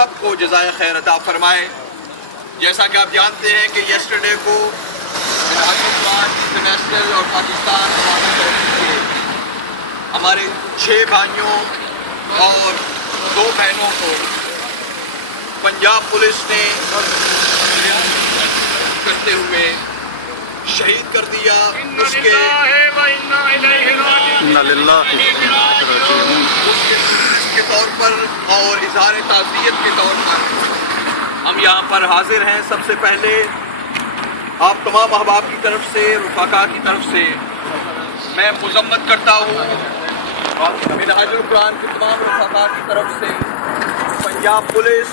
سب کو جزائے خیر عطا فرمائے۔ جیسا کہ آپ جانتے ہیں کہ یسٹرڈے کو انٹرنیشنل اور پاکستان کے ہمارے 6 بھائیوں اور 2 بہنوں کو پنجاب پولیس نے کرتے ہوئے شہید کر دیا۔ اس کے طور پر اور اظہار تعزیت کے طور پر ہم یہاں پر حاضر ہیں۔ سب سے پہلے آپ تمام احباب کی طرف سے، رفقا کی طرف سے میں مذمت کرتا ہوں، منہاج القرآن کے تمام رفقا کی طرف سے پنجاب پولیس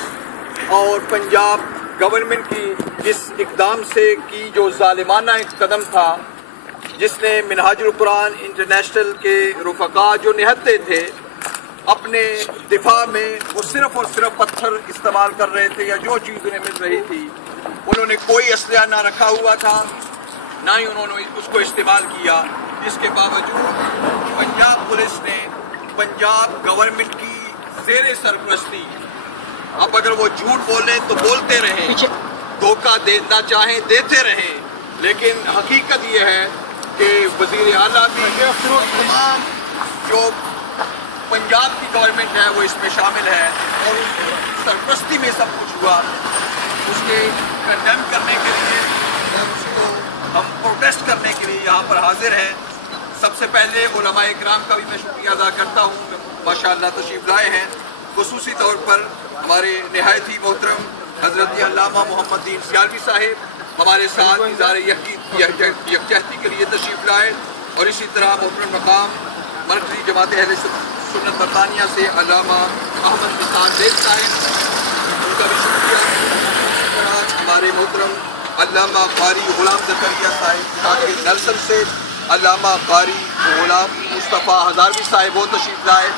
اور پنجاب گورنمنٹ کی اس اقدام سے کی جو ظالمانہ ایک قدم تھا، جس نے منہاج القرآن انٹرنیشنل کے رفقا جو نہتے تھے اپنے دفاع میں وہ صرف اور صرف پتھر استعمال کر رہے تھے یا جو چیز انہیں مل رہی تھی، انہوں نے کوئی اسلحہ نہ رکھا ہوا تھا، نہ ہی انہوں نے اس کو استعمال کیا۔ اس کے باوجود پنجاب پولیس نے پنجاب گورنمنٹ کی زیر سرپرستی، اب اگر وہ جھوٹ بولیں تو بولتے رہیں، دھوکہ دینا چاہیں دیتے رہیں، لیکن حقیقت یہ ہے کہ وزیر اعلیٰ بھی تمام جو پنجاب کی گورنمنٹ ہے وہ اس میں شامل ہے اور اس کی سرپرستی میں سب کچھ ہوا۔ اس کے کنڈیم کرنے کے لیے اور اس کو ہم پروٹیسٹ کرنے کے لیے یہاں پر حاضر ہیں۔ سب سے پہلے علماء اکرام کا بھی میں شکریہ ادا کرتا ہوں، ماشاءاللہ تشریف لائے ہیں، خصوصی طور پر ہمارے نہایت ہی محترم حضرت علامہ محمد دین سیالوی صاحب ہمارے ساتھ اظہار یکجہتی کے لیے تشریف لائے، اور اسی طرح محترم مقام مرکزی جماعت اہل سنت برطانیہ سے علامہ احمد حسان دیب صاحب، ان کا بھی شکریہ۔ اسی طرح ہمارے محترم علامہ قاری غلام زکریا صاحب کاکڑی نیلسن سے، علامہ قاری غلام مصطفیٰ ہزاروی صاحب وہ تشریف لائے،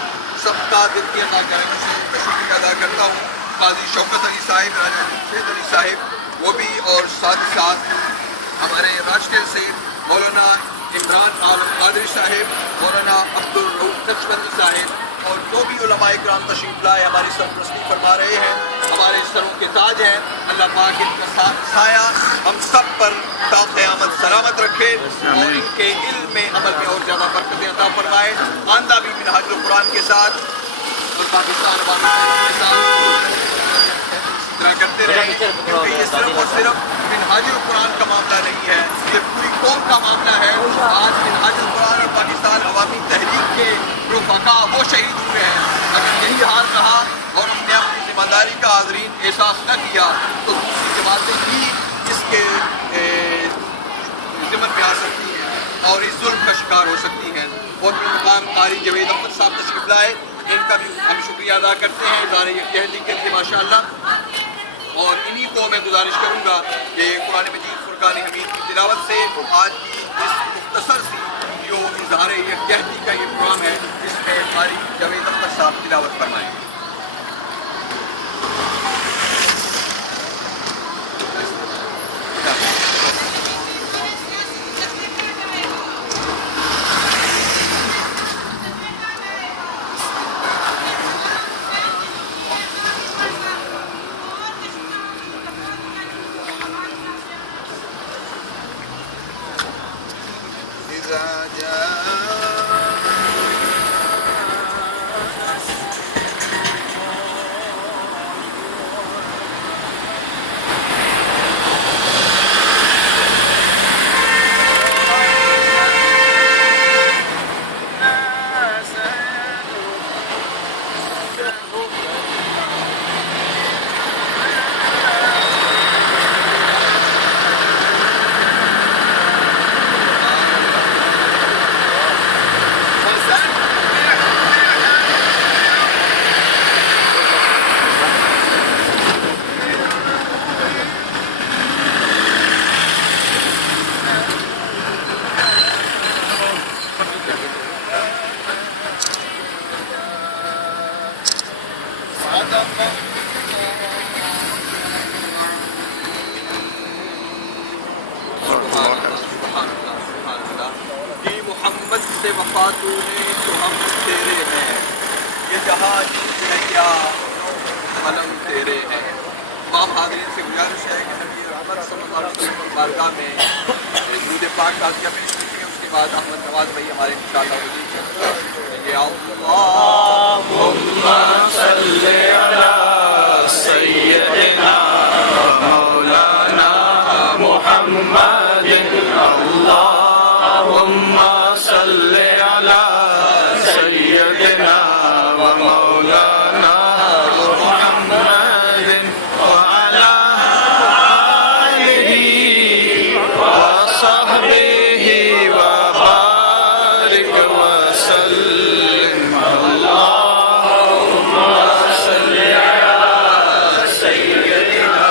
سب کا دل کی عطا کرنے سے شکریہ ادا کرتا ہوں۔ قاضی شوکت علی صاحب، راجہ شید علی صاحب وہ بھی، اور ساتھ ساتھ ہمارے راشٹر سے مولانا عمران عالم قادری صاحب، مولانا عبدالرؤوف نقشبندی صاحب، اور جو بھی علماء اکرام تشریف لائے ہماری سرپرستی فرما رہے ہیں، ہمارے سروں کے تاج ہیں۔ اللہ پاک ان کا سایہ ہم سب پر تا قیامت سلامت رکھے اور ان کے علم میں عمل میں اور زیادہ برکتیں عطا فرمائے۔ آئندہ بھی منہاج القرآن کے ساتھ اور پاکستان عوامی کے ساتھ اسی طرح کرتے رہیں، کیونکہ یہ صرف اور صرف منہاج القرآن کا معاملہ نہیں ہے، یہ پوری قوم کا معاملہ ہے۔ آج منہاج القرآن اور پاکستان عوامی تحریک کے رفقا وہ شہید ہوئے ہیں، اگر یہی حال رہا اور ہم نے اپنی ذمہ داری کا حاضرین احساس نہ کیا تو دوسری جماعتیں بھی اس کے ضمن میں آ سکتی ہیں اور اس ظلم کا شکار ہو سکتی ہیں۔ اور مقام قاری جوید احمد صاحب تشریف لائے، ان کا بھی ہم شکریہ ادا کرتے ہیں ادارہ یکجہتی کے لیے ماشاءاللہ، اور انہی کو میں گزارش کروں گا کہ قرآن مجید فرقان حمید کی تلاوت سے آج کی اس مختصر سی جو اظہار یکجہتی کا یہ پروگرام ہے، اس میں قاری جوید احمد صاحب تلاوت فرمائیں۔ سے وفا تو نے تو ہم تیرے ہیں، یہ جہاں جیت ہے کیا علم تیرے ہیں۔ تمام حاضرین سے گزارش ہے کہ نبی رحمت صلی اللہ علیہ وسلم کی بارگاہ میں درود پاک تعزیہ پیش کیجیے، اس کے بعد احمد نواز بھائی ہمارے انشاءاللہ وزیر کہیں اللہم صلی علی سیدنا مولانا محمد، اللہم صلی علی سیدنا مولانا محمد وعلی آلہ وصحبہ وبارک وسلم۔ اللہم صلی علی سیدنا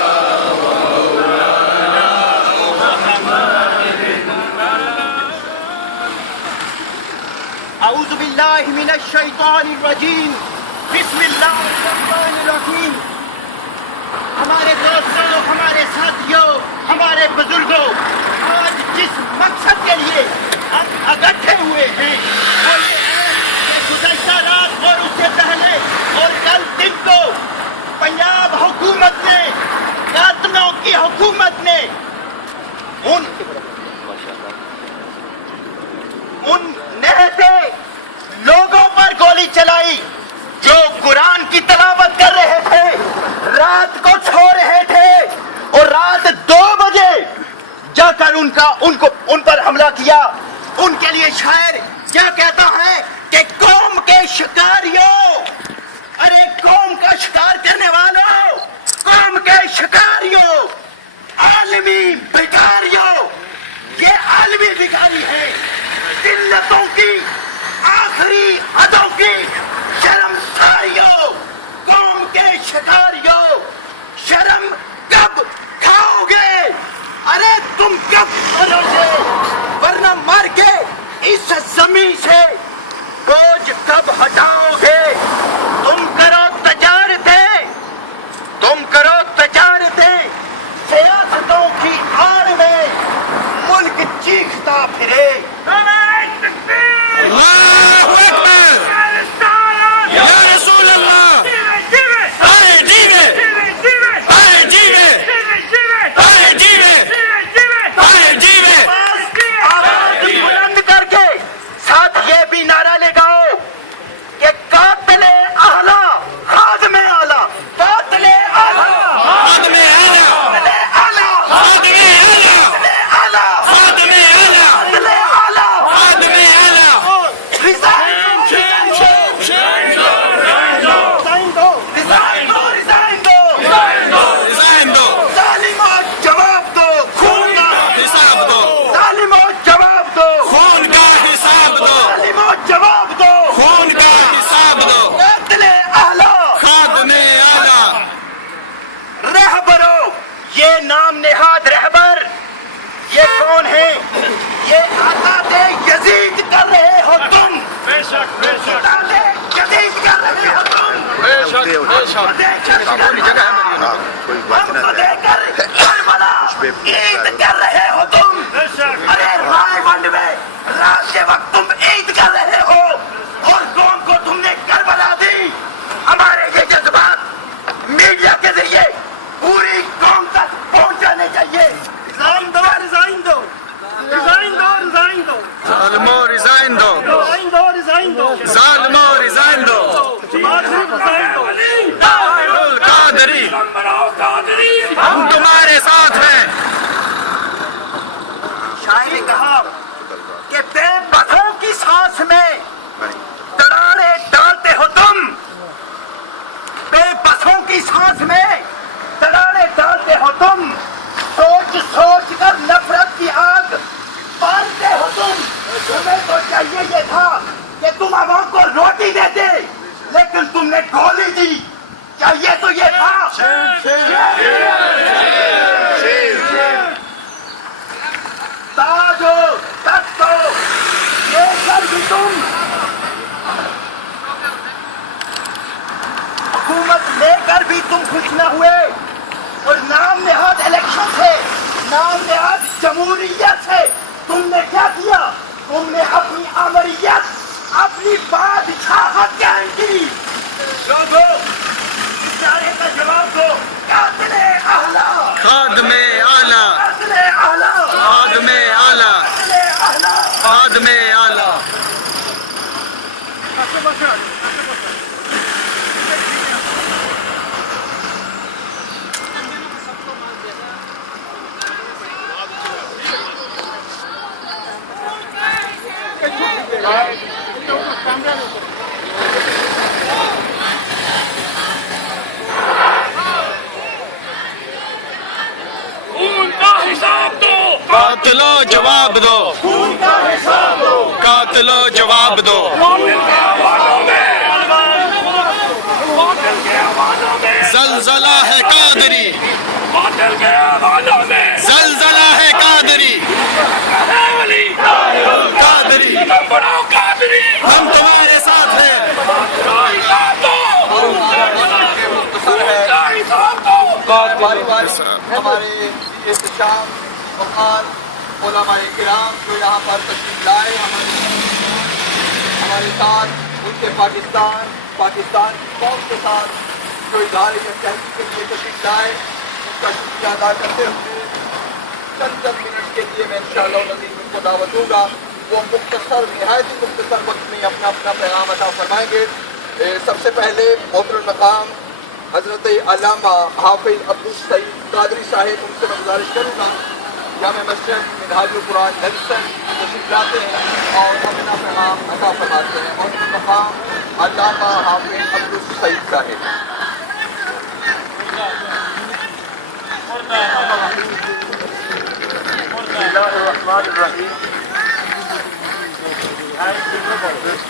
مولانا محمد۔ اعوذ باللہ من الشیطان الرجیم، بسم اللہ الرحمن الرحیم۔ ہمارے دوستوں، ہمارے ساتھیوں، ہمارے بزرگوں، آج جس مقصد کے لیے ہم اکٹھے ہوئے ہیں وہ یہ ہے کہ گزشتہ رات اور اس سے پہلے اور کل دن کو پنجاب حکومت نے، قاتلوں کی حکومت نے ان نہتے لوگوں پر گولی چلائی جو قرآن کی تلاوت کر رہے تھے، رات کو سو رہے تھے، اور رات 2 بجے جا کر ان پر حملہ کیا۔ ان کے لیے شاعر کیا کہتا ہے کہ قوم کے شکاریوں، ارے قوم کا شکار کرنے والوں، قوم کے شکاریوں، عالمی بھکاریوں، یہ عالمی بھکاری ہے، ذلتوں کی آخری حدوں کی شرمساریوں، قوم کے شکاریوں، شرم کب کھاؤ گے؟ ارے تم کب مرو گے؟ ورنہ مر کے اس زمین سے بوجھ کب ہٹاؤ گے؟ تم کرو تجارتیں سیاستوں کی آڑ میں، ملک چیختا پھرے۔ اللہ اکبر، یا رسول اللہ، ارے جیوے، ارے جیوے، ارے جیوے، ارے جیوے۔ آواز بلند کر کے ساتھ یہ بھی نعرہ لگاؤ کہ قاتل اعلیٰ خادم اعلیٰ، قاتل اعلیٰ خادم اعلیٰ، خادم اعلیٰ، خادم اعلیٰ، خادم اعلیٰ۔ نام نہاد رہبر یہ کون ہے؟ یہ اطاعت یزید کر رہے ہو تم، اطاعت یزید کر رہے ہو تم، فتح کر کربلا عید کر رہے ہو تم۔ ارے رائے منڈ میں رات کے وقت تم عید کر رہے ہو اور قوم کو تم نے کربلا دی۔ ہمارے یہ جذبات میڈیا کے ذریعے پوری قوم تک پہنچانے چاہیے۔ ریزائن دو، ریزائن دو، ریزائن دو، ریزائن دو، ظالمو ریزائن دو، ریزائن دو، ریزائن دو، ظالمو ریزائن دو، جماعت ریزائن دو۔ القادری، ہم تمہارے ساتھ ہیں۔ شاعر نے کہا کہ بے بسوں کی سانس میں دراڑے ڈالتے ہو تم، بے بسوں کی سانس میں دراڑے ڈالتے ہو تم، سوچ سوچ کر نفرت کی آگ پالتے ہو تم۔ تمہیں تو چاہیے یہ تھا کہ تم عوام کو روٹی دیتے، لیکن تم نے گولی دی۔ چاہیے تو یہ تھا۔ تاج ہو، تخت ہو، یہ سب بھی تم حکومت لے کر بھی تم خوش نہ ہوئے، اور نام نہاد الیکشن سے، نام نہاد جمہوریت سے تم نے کیا کیا؟ تم نے اپنی آمریت، اپنی بادشاہت قائم کی۔ لوگوں، اس ادارے کا قاتلو جواب دو، قاتلو جواب دو. زلزلہ ہے قادری، زلزلہ ہے قادری، قادری ہم تمہارے ساتھ ہیں. ہمارے احتشام وقار علماء کرام جو یہاں پر تشریف لائے ہمارے ساتھ ان کے پاکستان کی قوم کے ساتھ جو ادارے یکجہتی کے لیے تشریف لائے ان کا شکریہ ادا کرتے ہوئے چند منٹ کے لیے میں انشاءاللہ العزیز ان کو دعوت دوں گا. وہ مختصر نہایت ہی مختصر وقت میں اپنا پیغام عطا فرمائیں گے. سب سے پہلے محترم مقام حضرت علامہ حافظ عبدالسعید قادری صاحب ان سے میں گزارش کروں گا جامع مسجد منہاج القرآن لنسن تشریف لاتے ہیں اور اپنا پیغام عطا فرماتے ہیں. محترم مقام علامہ حافظ عبدالسعید صاحب. بسم اللہ الرحمن الرحیم.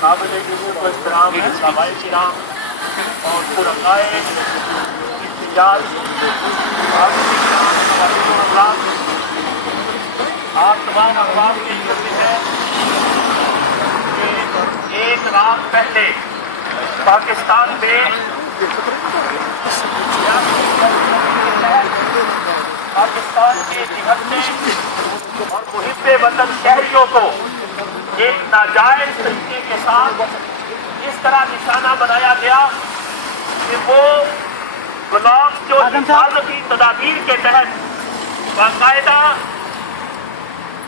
قابل جنوب و احترام صحابہ کرام اور پرعقائد احتجاج آپ تمام احباب کی ضرورت ہے کہ ایک رات پہلے پاکستان میں پاکستان کے نہتے اور محب وطن شہریوں کو ایک ناجائز طریقے کے ساتھ اس طرح نشانہ بنایا گیا کہ وہ بلاک جو حفاظتی تدابیر کے تحت باقاعدہ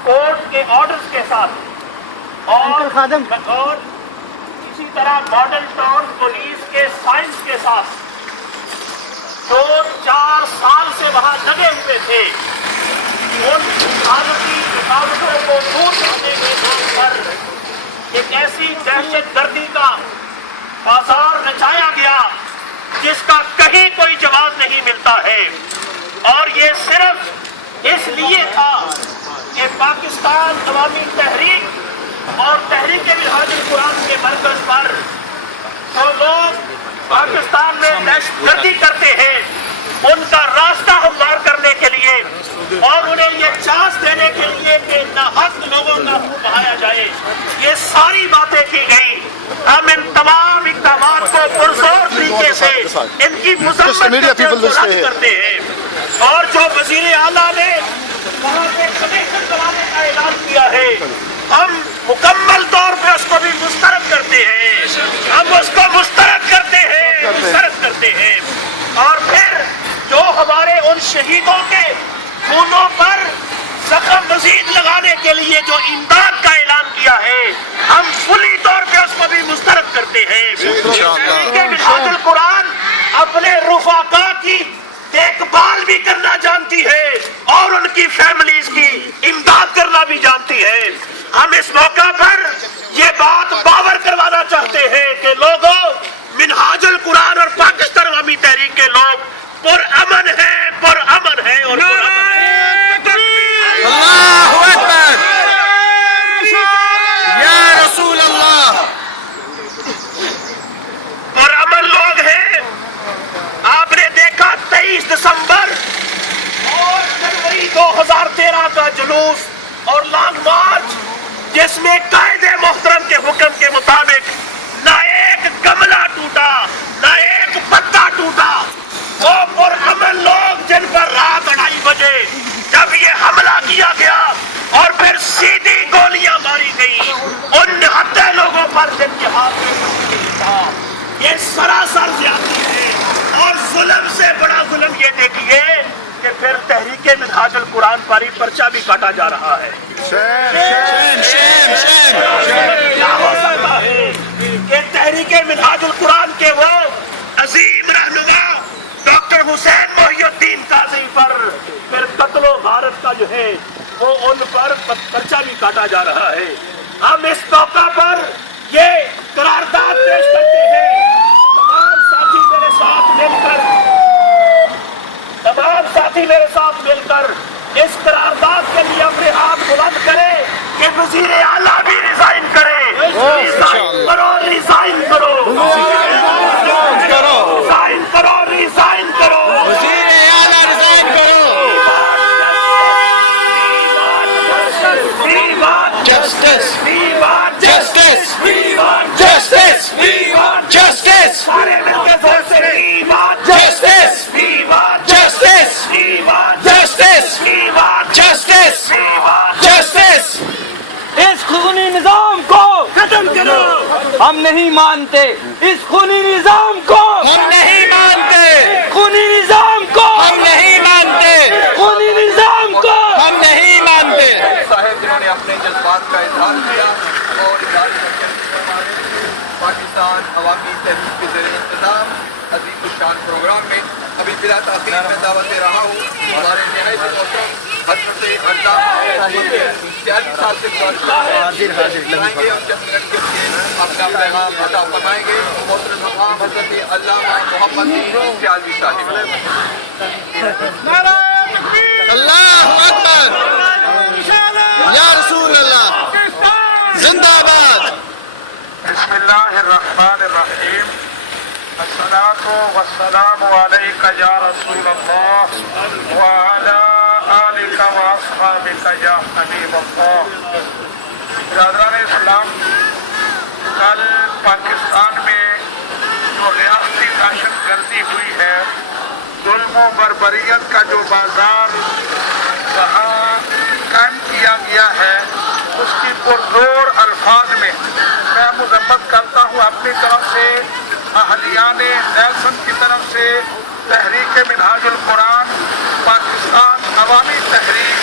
کورٹ کے آرڈرز کے ساتھ اور اسی طرح ماڈل ٹاؤن پولیس کے سائنس کے ساتھ 2-4 سال سے وہاں لگے ہوئے تھے. ان حفاظتی رکاوٹوں کو دور کرنے کے طور پر ایک ایسی دہشت گردی کا بازار رچایا گیا جس کا کہیں کوئی جواز نہیں ملتا ہے. اور یہ صرف اس لیے تھا کہ پاکستان عوامی تحریک اور تحریک منہاج القرآن کے مرکز پر جو لوگ پاکستان میں دہشت گردی کرتے ہیں ان کا راستہ ہموار کرنے کے لیے اور انہیں یہ چانس دینے کے لیے کہ ناحق لوگوں کا خون بہایا جائے، یہ ساری باتیں کی گئی. ہم ان تمام اقدامات کو پرزور طریقے سے ان کی مذمت کرتے ہیں. اور جو وزیر اعلیٰ نے وہاں پہ کمیشن بنانے کا اعلان کیا ہے ہم مکمل طور پہ اس کو بھی مسترد کرتے ہیں. ہم اس کو مسترد کرتے ہیں. اور پھر جو ہمارے ان شہیدوں کے خونوں پر زخم مزید لگانے کے لیے جو امداد کا اعلان کیا ہے ہم فلی طور پہ اس کو بھی مسترد کرتے ہیں. منہاج القرآن اپنے رفقا کی دیکھ بھال بھی کرنا جانتی ہے اور ان کی فیملیز کی امداد کرنا بھی جانتی ہے. ہم اس موقع پر یہ بات باور کروانا چاہتے ہیں کہ لوگوں منہاج القرآن اور پاکستان عوامی تحریک کے لوگ پرامن ہیں اور اللہ اکبر یا رسول اللہ. پرامن لوگ ہیں. آپ نے دیکھا 23 دسمبر اور جنوری 2013 کا جلوس اور لانگ مارچ جس میں قائد محترم کے حکم کے مطابق نہ ایک گملہ ٹوٹا نہ ایک پتا ٹوٹا. وہ پرامن لوگ جن پر رات 2:30 بجے جب یہ حملہ کیا گیا اور پھر سیدھی گولیاں ماری گئی ان نہتے لوگوں پر جن کے ہاتھ میں تھا. یہ سراسر زیادتی ہے. اور ظلم سے بڑا ظلم یہ دیکھیے کہ پھر تحریک منہاج القرآن پر ہی پرچہ بھی کاٹا جا رہا ہے. کیا ہو سکتا ہے کہ تحریک منہاج القرآن کے وہ عظیم رہنما ڈاکٹر حسین محی الدین قاضی پر پھر قتل و غارت کا جو ہے وہ ان پر پرچہ بھی کاٹا جا رہا ہے. ہم اس موقع پر یہ قرارداد پیش کرتے ہیں. تمام ساتھی میرے ساتھ مل کر اس قرارداد کے لیے اپنے ہاتھ بلند کرے کہ وزیر اعلیٰ بھی ریزائن کرے. ریزائن کرو, ریزائن کرو, ریزائن کرو, ریزائن کرو. وزیر اعلیٰ ریزائن کرو. جسٹس, جسٹس, جسٹس, جسٹس, سارے مل کے زور سے justice, justice, justice, justice, justice. اس خونی نظام کو ختم کرو. ہم نہیں مانتے اس خونی نظام کو. ہم نہیں مانتے خونی نظام کو. ہم نہیں مانتے خونی نظام کو. ہم نہیں مانتے. صاحب جنہوں نے اپنے جذبات کا اظہار کیا اور اظہار کر کے پاکستان عوامی تحریک کے زیر انتظام عظیم الشان پروگرام میں ابھی بلا تاخیر میں دعوت دے رہا ہوں. ہمارے نہایت محترم حضرت علامہ 40 سال سے گزارش کرائیں گے اور چند منٹ کے لیے اپنا پیغام عطا فرمائیں گے. محترم مقام حضرت علامہ محمد سیالوی صاحب. اللہ اکبر. یا رسول اللہ. زندہ باد. بسم اللہ الرحمن الرحیم. الصلاۃ والسلام علیک یا رسول اللہ وعلی آلک واصحابک یا حبیب اللہ. برادران اسلام، کل پاکستان میں جو ریاستی دہشت گردی ہوئی ہے، ظلم و بربریت کا جو بازار وہاں قائم کیا گیا ہے، اس کی پرزور الفاظ میں میں مذمت کرتا ہوں. اپنی طرف سے، اہلیان نیلسن کی طرف سے، تحریک منہاج القرآن، پاکستان عوامی تحریک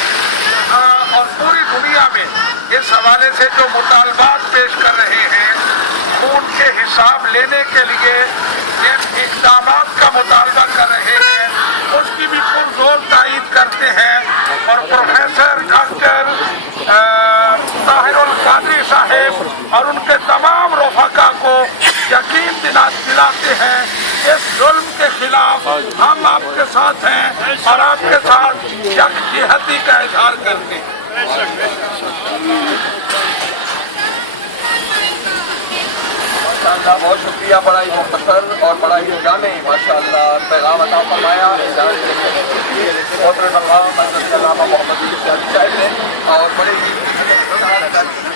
اور پوری دنیا میں اس حوالے سے جو مطالبات پیش کر رہے ہیں، خون کے حساب لینے کے لیے جن اقدامات کا مطالبہ کر رہے ہیں، اس کی بھی پرزور تائید کرتے ہیں. اور پروفیسر ڈاکٹر طاہر القادری صاحب اور ان کے تمام رفقا کو یقین دلاتے ہیں اس ظلم کے خلاف ہم آپ کے ساتھ ہیں اور آپ کے ساتھ یکجہتی کا اظہار کرتے ہیں. ماشاءاللہ بہت شکریہ. بڑا ہی مختصر اور بڑا ہی جامع ماشاءاللہ پیغام عطا فرمایا محترم مقام حضرت علامہ محمد سیالوی صاحب نے. اور بڑے ہی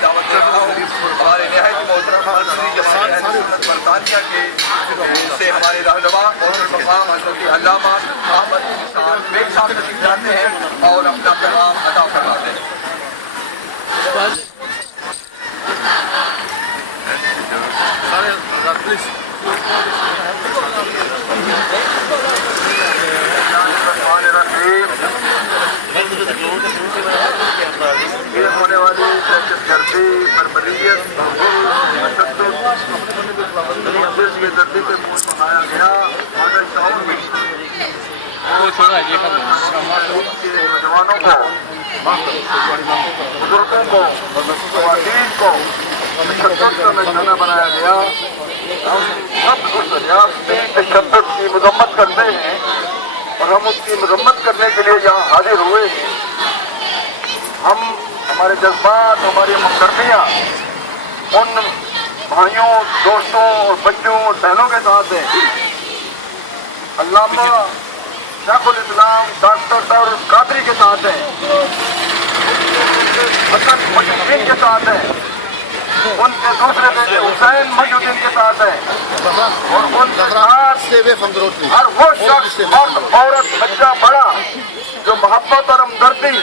دعوت دے رہا ہوں ہمارے نہایت محترم برطانیہ کے سے ہمارے رہنما محترم مقام حضرت علامہ احمد بیگ صاحب تشریف لاتے ہیں اور اپنا پیغام عطا فرماتے ہیں. یہ ہونے والی دہشت گردی، بربریت، یہ دردی پہ منہ بنایا گیا. آگے چاہوں گی نوجوانوں کو، بزرگوں کو، خواتین کو تشدد کا نشانہ بنایا گیا. ہم سب اس ریاستی تشدد کی مذمت کرتے ہیں اور ہم اس کی مذمت کرنے کے لیے یہاں حاضر ہوئے ہیں. ہم ہمارے جذبات، ہماری ہمدردیاں ان بھائیوں، دوستوں اور بچوں اور بہنوں کے ساتھ ہیں. علامہ شیخ الاسلام ڈاکٹر طاہر القادری کے ساتھ ہیں، حسن محی الدین کے ساتھ ہیں، ان کے دوسرے بیٹے حسین محی الدین کے ساتھ ہیں، اور ان کے ساتھ ہر وہ شخص، مرد، عورت، بچہ، بڑا جو محبت اور ہمدردی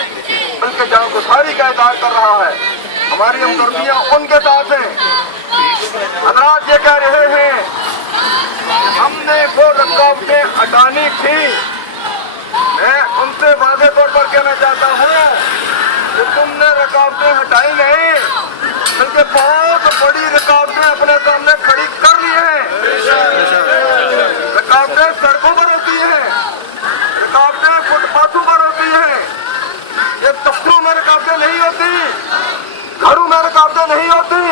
بلکہ جان گساری کا اظہار کر رہا ہے. ہماری ہمدردیاں ان کے ساتھ ہیں. حضرات یہ کہہ رہے ہیں ہم نے وہ رکاوٹیں ہٹانی تھی. میں ان سے واضح طور پر کہنا چاہتا ہوں کہ تم نے رکاوٹیں ہٹائی نہیں، بلکہ بہت بڑی رکاوٹیں اپنے سامنے کھڑی کر لی ہیں. رکاوٹیں سڑکوں پر ہوتی ہیں، رکاوٹیں فٹ پاتھوں پر ہوتی ہیں. یہ دفتروں میں رکاوٹیں نہیں ہوتی، گھروں میں رکاوٹیں نہیں ہوتی.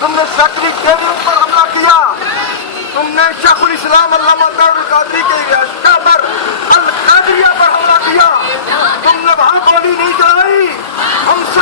تم نے سیکریٹریٹ پر حملہ کیا، تم نے شیخ الاسلام علامہ طاہر القادری کے ریاستہ پر القادریہ پر حملہ کیا، تم نے وہاں گولی نہیں چلائی. ہم سے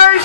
23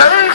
23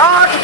8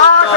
8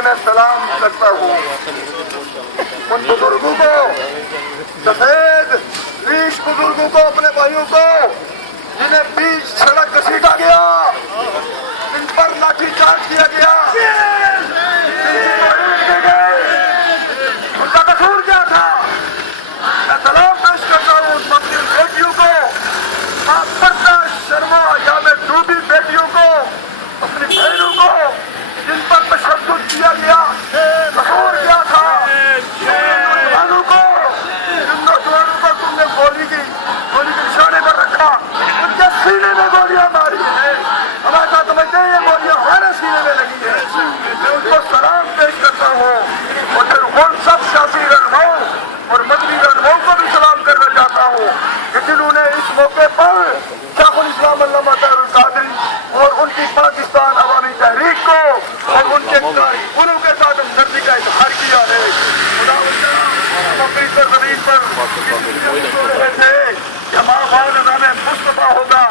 سینے میں سلام کرتا ہوں ان بزرگوں کو، سفید ریش بزرگوں کو، اپنے بھائیوں کو جنہیں بیچ سڑک گھسیٹا گیا، ان پر لاٹھی چارج کیا گیا، ان کا قصور کیا تھا؟ میں سلام پیش کرتا ہوں ان مسلم بیٹیوں کو، پردہ شرما یا میں ڈوبی بیٹیوں کو، اپنی بہنوں کو جن پر تشدد کیا گیا، قصور کیا تھا؟ نوجوانوں کو، جن نوجوانوں کو تم نے گولی کے نشانے پر رکھا، ان کے سینے میں گولیاں ماری ہیں، ہمارے ساتھ سمجھتے ہیں یہ گولیاں ہمارے سینے میں لگی ہیں، میں ان کو سلام پیش کرتا ہوں اور پھر ان سب سیاسی رہنماؤں اور مدنی رہنماؤں کو بھی سلام کرنا چاہتا ہوں کہ جنہوں نے اس موقع پر شیخ الاسلام علامہ طاہر القادری اور ان کی پاکستان عوامی تحریک کو اور ان کے ساتھ ہمدردی کا اظہار کیا ہے۔ خدا اپنی سرزمین پر رہے تھے کہ ہمارا نظام مصطفیٰ ہوگا،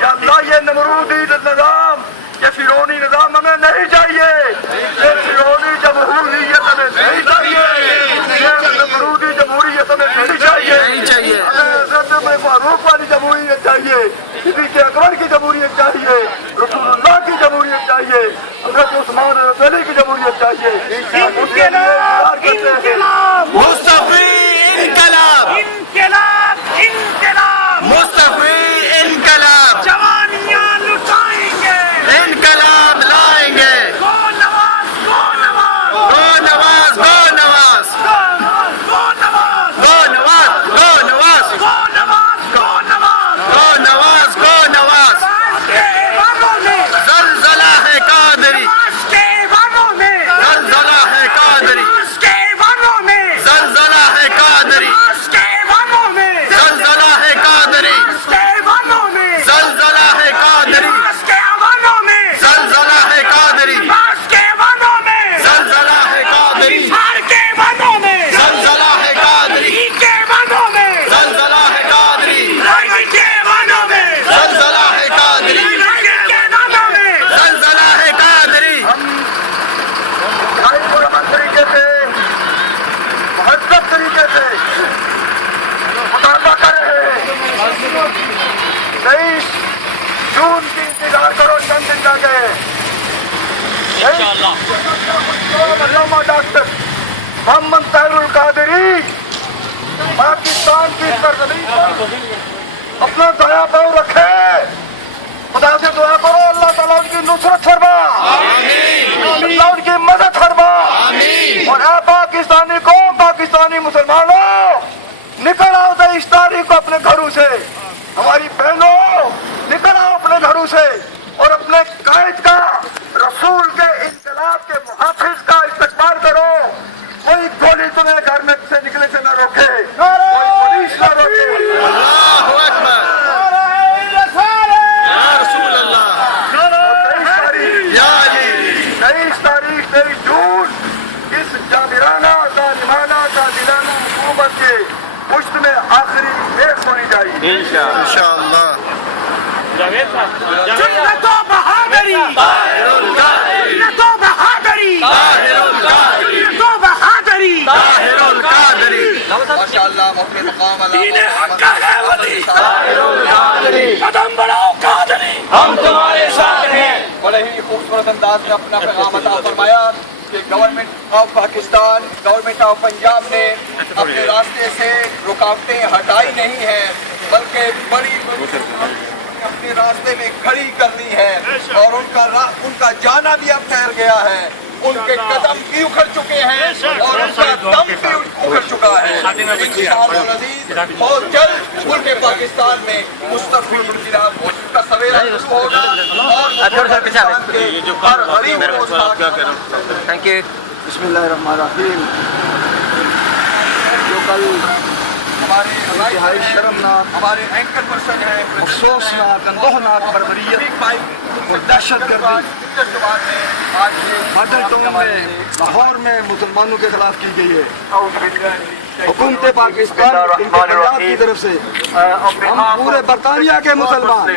یا اللہ یہ نمرودی نظام، یہ فرعونی نظام ہمیں نہیں چاہیے، یہ فرعونی جمہوریت ہمیں نہیں چاہیے، یہ نمرودی جمہوریت ہمیں نہیں چاہیے، ہمیں حضرت فاروق والی جمہوریت چاہیے، صدیق اکبر کی جمہوریت چاہیے، رسول اللہ کی جمہوریت چاہیے، حضرت عثمان حضرت علی کی جمہوریت چاہیے۔ مصطفی انقلاب، انقلاب انقلاب، مصطفی انقلاب، جوانیاں لٹائیں گے، انقلاب لائیں گے، گو نواز گو نواز گو نواز گو نواز گو نواز گو نواز گو نواز گو نواز گو نواز گو نواز گو نواز، نواز کے ایوانوں میں، زلزلہ ہے قادری، نواز کے ایوانوں میں، زلزلہ ہے قادری، نواز کے ایوانوں میں، زلزلہ ہے قادری، نواز کے ایوانوں میں، زلزلہ ہے قادری، نواز کے ایوانوں میں، زلزلہ ہے قادری، نواز کے ایوانوں میں، زلزلہ ہے قادری، نواز کے ایوانوں میں، زلزلہ ہے قادری، بہار کے ایوانوں میں، زلزلہ ہے قادری، عید کے ایوانوں میں، زلزلہ ہے قادری، رائی کے ایوانوں میں، زلزلہ ہے قادری، رائی کے ایوانوں میں، زلزلہ ہے قادری، پرامن طریقے سے، مہذب طریقے سے مطالبہ کر رہے ہیں۔ 23 جون کی انتظار کرو، چند دن رہ گئے۔ علامہ ڈاکٹر محمد طاہر القادری پاکستان کی سرزمین پر اپنا دایا پاؤں رکھے، خدا سے دعا کرو اللہ تعالیٰ ان کی نصرت فرما، اللہ ان کی مدد فرما، اور اے پاکستانی قوم، پاکستانی مسلمانوں، نکل آؤ 23 تاریخ کو اپنے گھروں سے، ہماری بہنوں نکل آؤ اپنے گھروں سے اور اپنے قائد کا، رسول کے انقلاب کے محافظ کا استقبال کرو۔ کوئی گولی تمہیں گھر میں سے نکلنے سے نہ روکے، کوئی پولیس نہ روکے۔ اللہ اکبر، یا رسول اللہ، 23 تاریخ 23 جون اس جابرانہ ظالمانہ قاتلانہ حکومت کے پشت میں آخری ریس ہونی چاہیے۔ انشاءاللہ۔ جنت و بہادری، طاہر القادری، جنت و بہادری، طاہر القادری، جنت و بہادری، طاہر القادری، ماشاءاللہ محترم مقام دین حق کا ہے ولی، طاہر القادری، قدم بڑھاؤ قادری، ہم تمہارے ساتھ ہیں۔ بڑے ہی خوبصورت انداز میں اپنا پیغام عطا فرمایا کہ government of Pakistan, government of Punjab نے اپنے راستے سے رکاوٹیں ہٹائی نہیں ہیں، بلکہ بڑی اپنے راستے میں کھڑی کرنی ہے، اور ان کا جانا بھی اب ٹھہر گیا ہے، ان کے قدم بھی اکھڑ چکے ہیں اور ان کا دم بھی اکھڑ چکا ہے۔ انشاءاللہ العزیز بہت جلد ملک پاکستان میں مستقبل انقلاب کا سویرا شروع ہوگا اور پاکستان کے ہر غریب کو تھینک یو۔ بسم اللہ الرحمن الرحیم۔ جو کل ہمارے انتہائی شرمناک، ہمارے اینکر پرسن ہیں افسوسناک، اندوہناک بربریت اور دہشت گردی ماڈل ٹاؤن میں، لاہور میں مسلمانوں کے خلاف کی گئی ہے۔ حکومت پاکستان، پنجاب کی طرف سے ہم پورے برطانیہ کے مسلمان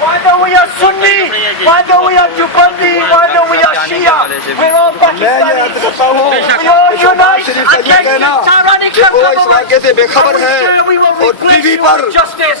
whether we are Sunni, whether we are Jubandi, whether we are Shia, we're all Pakistanis. We all unite against tyrannical government. We will replace justice.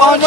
5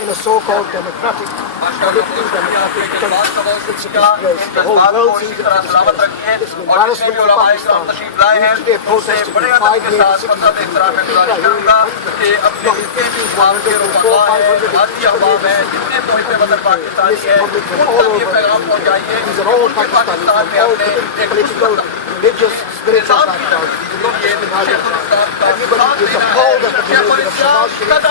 In a so-called democratic political democratic country, it's disgrace. The whole world sees it as a disgrace. It's an embarrassment for Pakistan. Usually a protest of 5 years, 6 years, these are all Pakistanis, all political, religious, spiritual backgrounds. Everybody is appalled at the behavior of Shehbaz Sharif.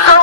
100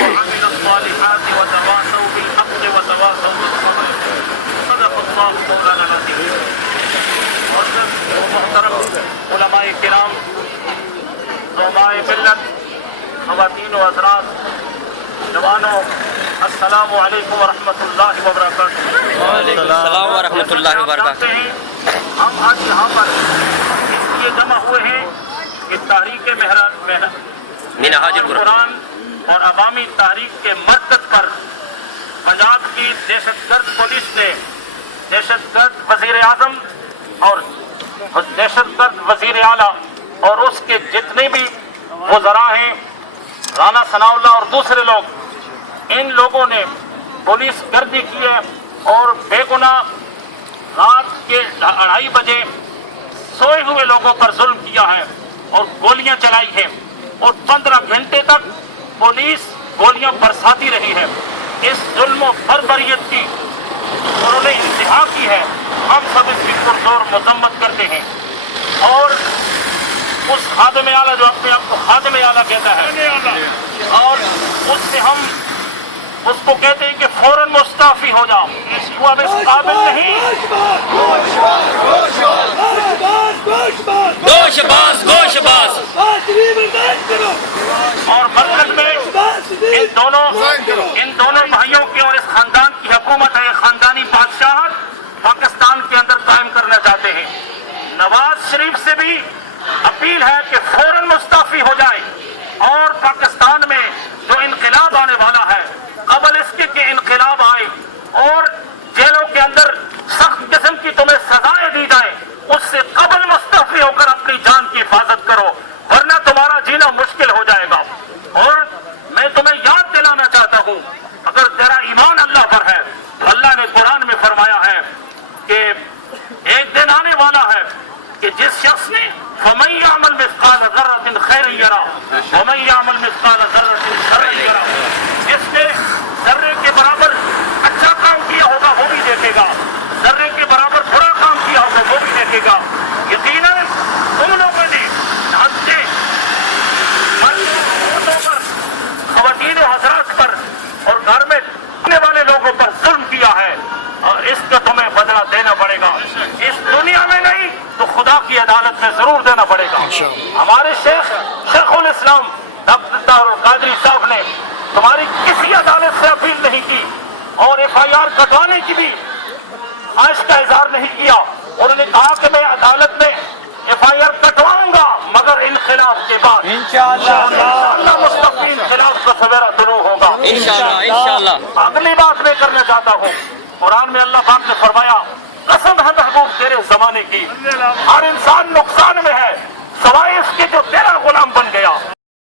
وعملوا الصالحات وتواصوا بالحق وتواصوا بالصبر صدق الله مولانا العظيم۔ محترم علماء کرام، علماء ملت، خواتین و حضرات، جوانوں، السلام علیکم ورحمۃ اللہ وبرکاتہ۔ وعلیکم السلام ورحمۃ اللہ وبرکاتہ۔ ہم آج یہاں پر اس لیے جمع ہوئے ہیں کہ تحریک منہاج القرآن قرآن اور عوامی تحریک کے مدد پر پنجاب کی دہشت گرد پولیس نے دہشت گرد وزیر اعظم اور دہشت گرد وزیر اعلیٰ اور اس کے جتنے بھی وزراء ہیں، رانا ثناء اللہ اور دوسرے لوگ، ان لوگوں نے پولیس گردی کی ہے اور بے گناہ رات کے 2:30 بجے سوئے ہوئے لوگوں پر ظلم کیا ہے اور گولیاں چلائی ہیں اور 15 گھنٹے تک پولیس گولیاں برساتی رہی ہے۔ اس ظلم و بربریت کی انہوں نے انتہا کی ہے۔ ہم سب اس کی پرزور مذمت کرتے ہیں اور اس خادم اعلیٰ جو اپنے آپ کو خادم اعلیٰ کہتا ہے اور اس سے ہم اس کو کہتے ہیں کہ فوراً مستعفی ہو جاؤ، تو اب اس قابل نہیں۔ گوش باز گوش باز اور مرکز میں ان دونوں بھائیوں کے اور اس خاندان کی حکومت ہے، خاندانی بادشاہت پاکستان کے اندر قائم کرنا چاہتے ہیں۔ نواز شریف سے بھی اپیل ہے کہ فوراً مستعفی ہو جائے، اور پاکستان میں جو انقلاب آنے والا ہے، قبل اس کے کہ انقلاب آئے اور جیلوں کے اندر سخت قسم کی تمہیں سزائیں دی جائیں، اس سے قبل مستعفی ہو کر اپنی جان کی حفاظت کرو، ورنہ تمہارا جینا مشکل ہو جائے گا۔ اور میں تمہیں یاد دلانا چاہتا ہوں، اگر تیرا ایمان اللہ پر ہے تو اللہ نے قرآن میں فرمایا ہے کہ ایک دن آنے والا ہے کہ جس شخص نے فَمَن يَعْمَلْ مِثْقَالَ ذَرَّةٍ خَيْرًا يَرَهُ وَمَن يَعْمَلْ مِثْقَالَ ذَرَّةٍ شَرًّا يَرَهُ، جس نے ذرے کے برابر اچھا کام کیا ہوگا وہ بھی دیکھے گا، ذرے کے برابر برا کام کیا ہوگا وہ بھی دیکھے گا۔ یقیناً تم لوگوں نے ہنستے عورتوں پر، خواتین و حضرات پر اور گھر میں رہنے والے لوگوں پر ظلم کیا ہے، اور اس کا تمہیں بدلہ دینا پڑے گا، اس دنیا میں نہیں تو خدا کی عدالت میں ضرور دینا پڑے گا۔ ہمارے شیخ الاسلام ڈاکٹر طاہر القادری صاحب نے تمہاری کسی عدالت سے اپیل نہیں کی اور FIR کٹوانے کی بھی خواہش کا اظہار نہیں کیا، انہوں نے کہا کہ میں عدالت میں FIR کٹواؤں گا مگر انقلاب کے بعد انشاءاللہ مستقبل انقلاب کا سویرا طلوع ہوگا انشاءاللہ۔ اگلی بات میں کرنا چاہتا ہوں، قرآن میں اللہ پاک نے فرمایا قسم ہے محبوب تیرے زمانے کی، ہر انسان نقصان میں ہے سوائے اس کے جو تیرا